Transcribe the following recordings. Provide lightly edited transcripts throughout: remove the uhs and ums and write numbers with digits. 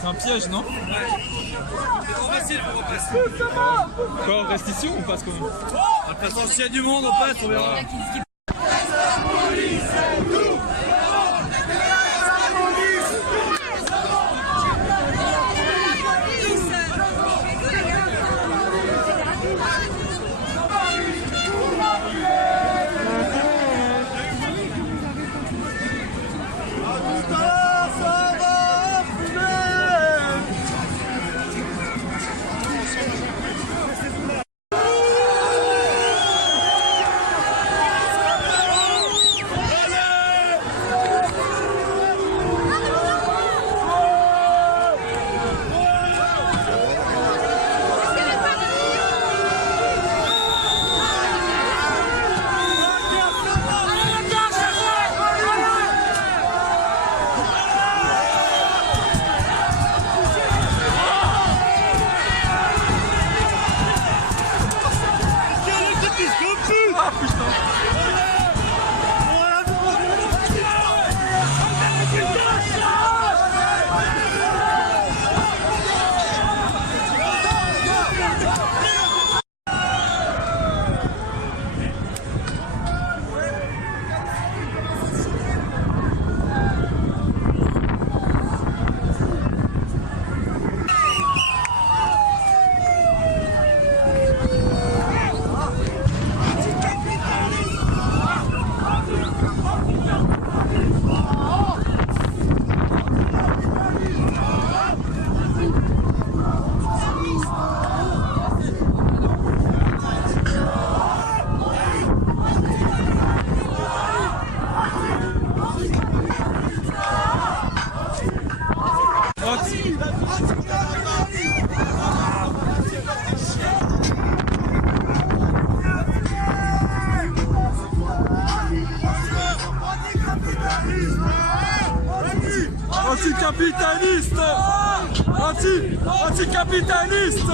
C'est un piège, non? Quoi, on reste ici ou on passe comment? On passe dans le ciel du monde, on passe, on verra. Anticapitaliste! Anticapitaliste!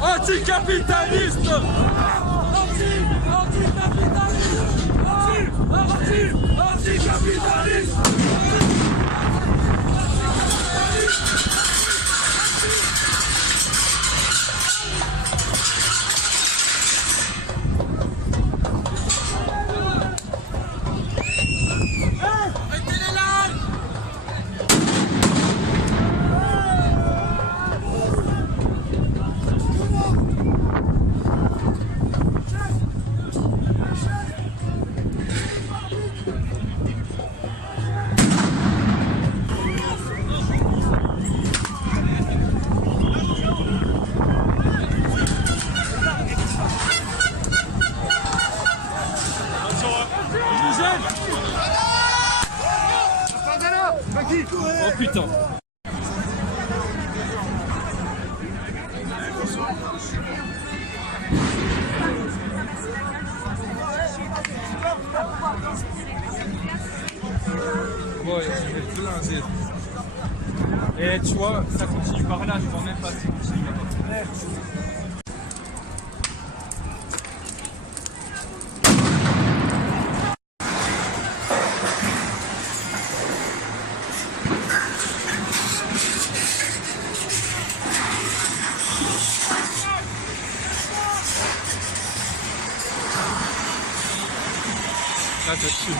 Anticapitaliste! Anticapitaliste! Oh putain! Ouais, je vais blinzer. Et tu vois, ça continue par là, je vois même pas si ça continue là-bas. Là, ça tue.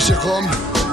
rue Jérôme.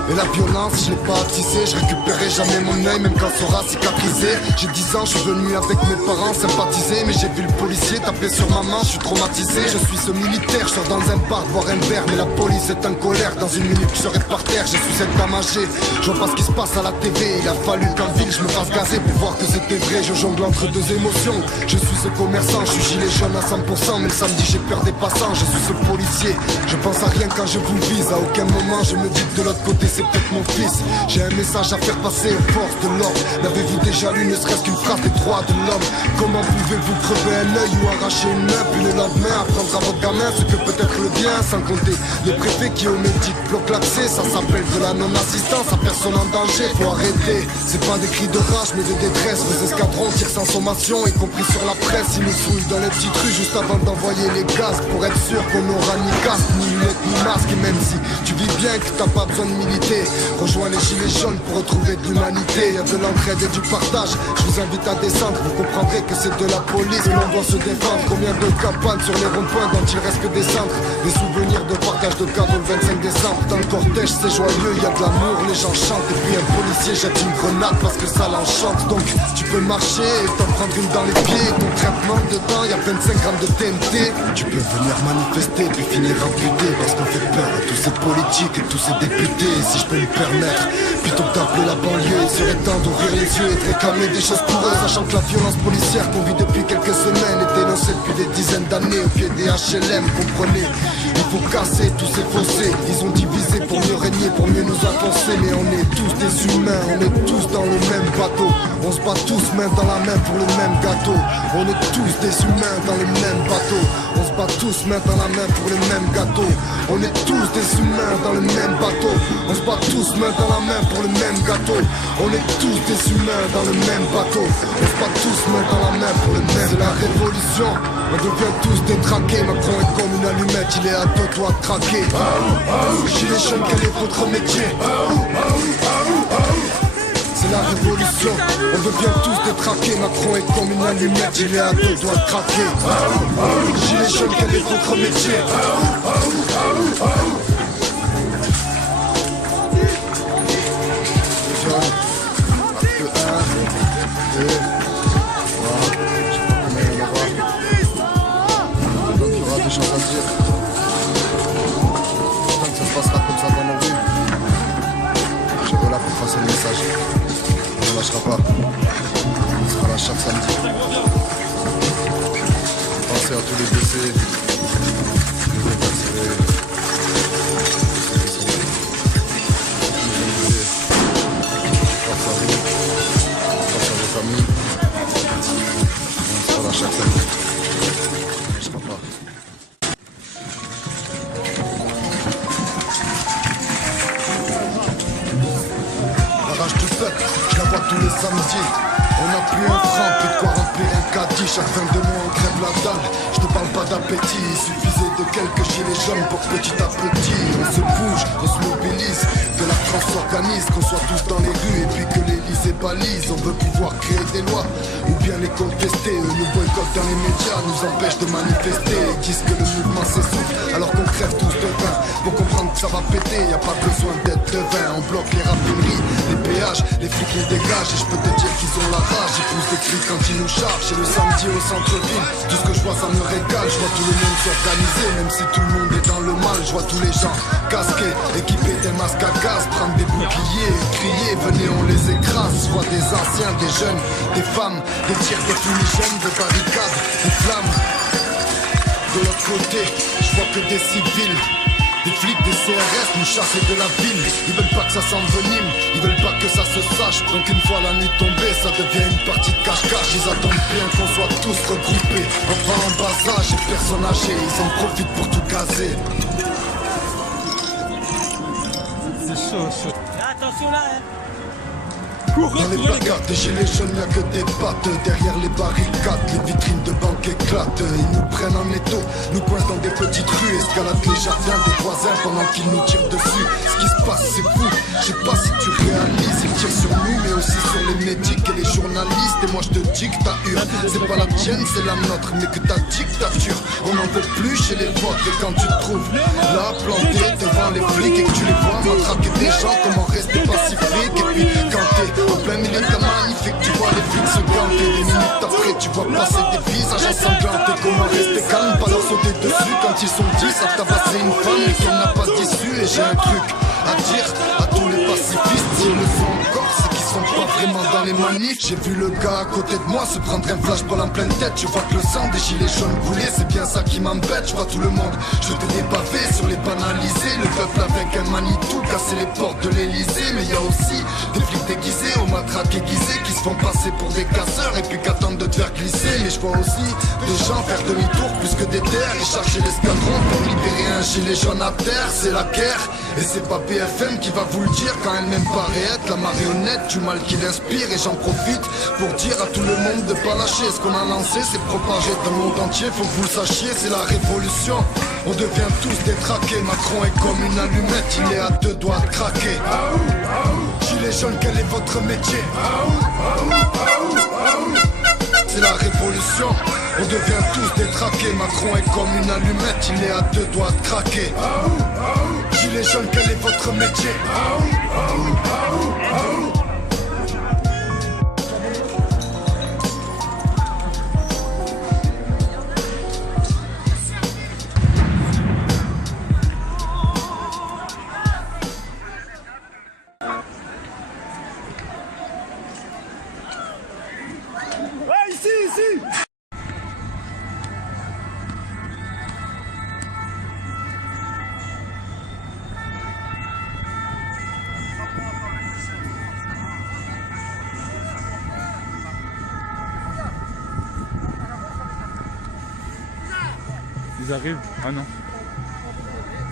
Et la violence, je l'ai pas attisée, je récupérerai jamais mon œil, même quand sera cicatrisé. J'ai 10 ans, je suis venu avec mes parents sympathiser, mais j'ai vu le policier taper sur ma main, je suis traumatisé. Je suis ce militaire, je sors dans un bar boire un verre, mais la police est en colère. Dans une minute, je serai par terre, je suis cette dame âgée. Je vois pas ce qui se passe à la TV, il a fallu qu'en ville je me fasse gazer pour voir que c'était vrai. Je jongle entre deux émotions, je suis ce commerçant, je suis gilet jaune à 100%, mais le samedi j'ai peur des passants. Je suis ce policier, je pense à rien quand je vous vise. À aucun moment je me dis que de l'autre côté c'est peut-être mon fils. J'ai un message à faire passer aux forces de l'ordre. N'avez-vous déjà lu ne serait-ce qu'une phrase des droits de l'homme? Comment pouvez-vous crever un œil ou arracher une main, puis le lendemain apprendre à votre gamin ce que peut être le bien? Sans compter le préfet qui au médic bloque l'accès, ça s'appelle de la non-assistance à personne en danger. Faut arrêter, c'est pas des cris de rage mais de détresse. Vos escadrons tirent sans sommation, y compris sur la presse. Ils nous fouillent dans les petites rues juste avant d'envoyer les gaz, pour être sûr qu'on n'aura ni casque, ni lunettes, ni masque. Et même si tu vis bien que t'as pas besoin de militer, rejoins les gilets jaunes pour retrouver de l'humanité. Y'a de l'entraide et du partage, je vous invite à descendre. Vous comprendrez que c'est de la police que l'on doit se défendre. Combien de campagnes sur les ronds-points dont il reste que des cendres. Des souvenirs de partage de cadeaux le 25 décembre. Dans le cortège c'est joyeux, y'a de l'amour, les gens chantent. Et puis un policier jette une grenade parce que ça l'enchante. Donc tu peux marcher et t'en prendre une dans les pieds. Ton traitement dedans, y'a 25 grammes de TNT. Tu peux venir manifester puis finir amputé, parce qu'on fait peur à tous ces politiques et tous ces députés. Si je peux me permettre, plutôt que d'appeler la banlieue, il serait temps d'ouvrir les yeux et de réclamer des choses pour eux. Sachant que la violence policière qu'on vit depuis quelques semaines est dénoncée depuis des dizaines d'années au pied des HLM, comprenez. Il faut casser tous ces fossés, ils ont divisé pour mieux régner, pour mieux nous enfoncer. Mais on est tous des humains, on est tous dans le même bateau. On se bat tous main dans la main pour le même gâteau. On est tous des humains dans le même bateau. On se bat tous main dans la main pour le même gâteau. On est tous des humains dans le même bateau. On se bat tous main dans la main pour le même gâteau. On est tous des humains dans le même bateau. On se bat tous main dans la main pour le même. C'est la révolution, on devient tous détraqués. Macron est comme une allumette, il est à deux doigts de craquer. Gilet jaune, quel est votre métier? C'est la révolution, on devient tous détraqués. Macron est comme une allumette, il est à deux doigts de craquer. Gilet jaune, quel est votre métier? Des choses à dire. Tant que ça se passera comme ça dans nos vies, je serai là pour passer le message. On ne lâchera pas. On sera là chaque samedi. Pensez à tous les blessés, les incarcérés, ceux qui sont force à vous, force à vos familles. On sera là chaque samedi. On ne lâchera pas. Je la vois tous les samedis. On n'a plus un franc, plus de quoi remplir un caddie. Chaque fin de mois on crève la dalle. Je te parle pas d'appétit, il suffisait de quelques gilets jaunes pour que petit à petit on se bouge, on se mobilise, que la France s'organise, qu'on soit tous dans les rues et puis que l'Élysée balise. On veut pouvoir créer des lois ou bien les contester. Eux nous boycottent dans les médias, nous empêchent de manifester. Ils disent que le mouvement s'essouffle alors qu'on crève tous de faim. Pour comprendre que ça va péter, y a pas besoin d'être devin. On bloque les raffineries, les péages, les flics nous dégagent. Et je peux te dire qu'ils ont la rage, ils poussent des cris quand ils nous chargent. Et le samedi au centre-ville, tout ce que je vois ça me régale. Je vois tout le monde s'organiser, même si tout le monde est dans le mal. Je vois tous les gens casqués, équipés des masques à gaz, prendre des boucliers, crier, venez on les écrase. Je vois des anciens, des jeunes, des femmes, des tirs, des fumigènes, des barricades, des flammes. De l'autre côté, je vois que des civils, des flics, des CRS nous chasser de la ville. Ils veulent pas que ça s'envenime, ils veulent pas que ça se sache. Donc une fois la nuit tombée, ça devient une partie de cache-cache. Ils attendent bien qu'on soit tous regroupés, enfants en bas âge et personnes âgées. Ils en profitent pour tout gazer. C'est chaud, chaud. Attention là, hein. Dans les placards des gilets jaunes, y'a que des pattes. Derrière les barricades, les vitrines de banque éclatent. Ils nous prennent en étau, nous coincent dans des petites rues. Et j'escalade les jardins des voisins pendant qu'ils nous tirent dessus. Ce qui se passe c'est fou, je sais pas si tu réalises. Ils tirent sur nous mais aussi sur les médics et les journalistes. Et moi je te dis que ta hure, c'est pas la tienne, c'est la nôtre, mais que ta dictature, on n'en veut plus chez les vôtres. Et quand tu te trouves là planté devant les flics et que tu les vois matraquer des gens, comment rester pacifique? Et puis quand t'es en plein milieu de ta magnifique, tu vois les flics se ganter. Des minutes après tu vois passer des visages ensanglantés. Comment rester calme, pas leur sauter dessus quand ils sont 10 à tabasser une femme et qu'elle n'a pas d'issue. Et j'ai un truc à dire à tous les pacifistes, s'ils le sont encore, c'est qu'ils sont pas vraiment dans les manifs. J'ai vu le gars à côté de moi se prendre un flashball en pleine tête. Je vois que le sang des gilets jaunes coulait, c'est bien ça qui m'embête. Je vois tout le monde jeter des pavés sur les banalisés. Le peuple avec un Manitou casser les portes de l'Elysée. Mais y a aussi des flics déguisés aux matraques aiguisées qui se font passer pour des casseurs et puis qu'attendent de te faire glisser. Mais je vois aussi des gens faire demi-tour plus que des terres et charger l'escadron pour libérer un gilet jaune à terre. C'est la guerre et c'est pas BFM qui va vous le dire quand elle-même paraît être la marionnette du mal qui l'inspire. Et j'en profite pour dire à tout le monde de pas lâcher. Ce qu'on a lancé c'est propagé dans le monde entier. Faut que vous le sachiez, c'est la révolution. On devient tous détraqués. Macron est comme une allumette, il est à deux doigts de craquer. Gilet jaune, quel est votre métier? C'est la révolution. On devient tous détraqués. Macron est comme une allumette, il est à deux doigts de craquer. Gilet jaune, quel est votre métier? Ils arrivent. Ah non.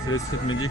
C'est les street medics.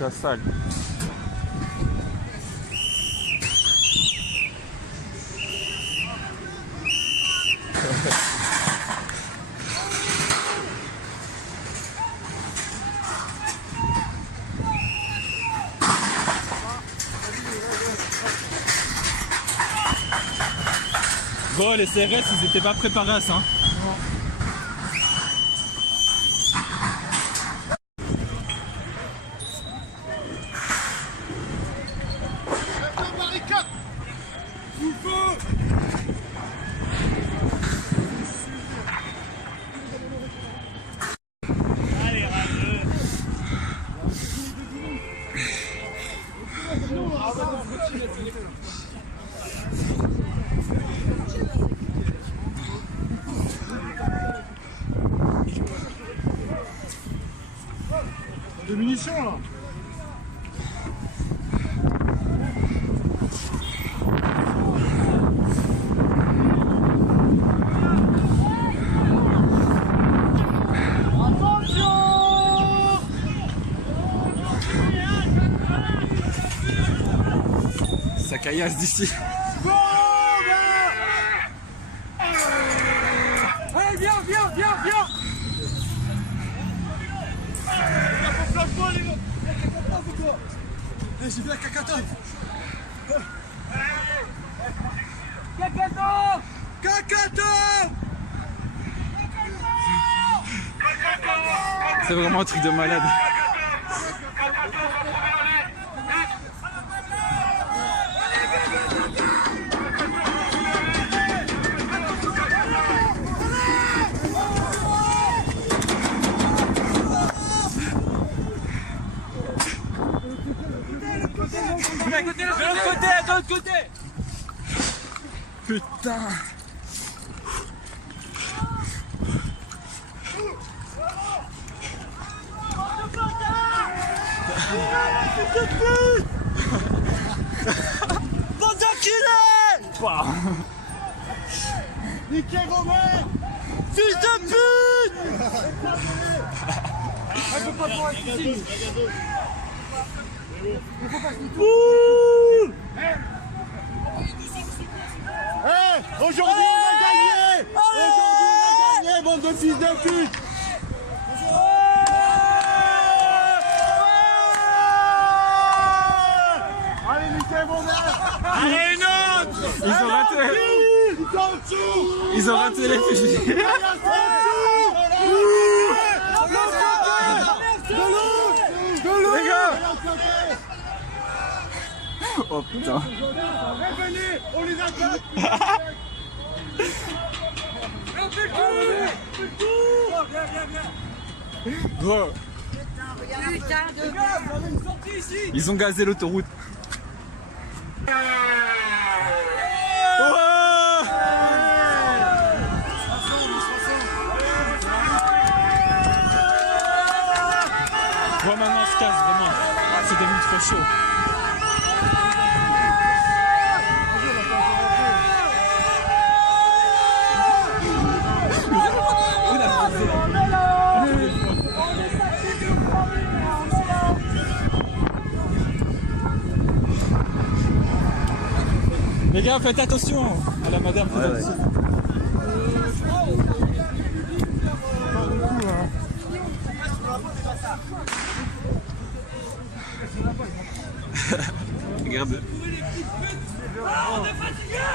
La salle. Bon, les CRS, ils étaient pas préparés à ça. Hein. De munitions là. Ça caillasse d'ici. Allez, viens, viens, viens, viens. J'ai vu la cacato. C'est vraiment un truc de malade. De l'autre côté. Putain. Bande d'enculés! Niquez vos mères. Fils de pute! Il faut pas pouvoir être ici. Aujourd'hui on a gagné. Aujourd'hui on a gagné, bande de fils de pute. Allez, niquez vos mères. Allez, une autre! Ils ont raté. Ils sont en dessous. Ils ont raté les fusils. Les gars. Oh putain. Revenez, on les attaque. Bro. Ils ont gazé l'autoroute. Bon, maintenant on se casse vraiment. C'est devenu trop chaud. Les gars, faites attention à la madame. Faites attention. Regarde. On est fatigué!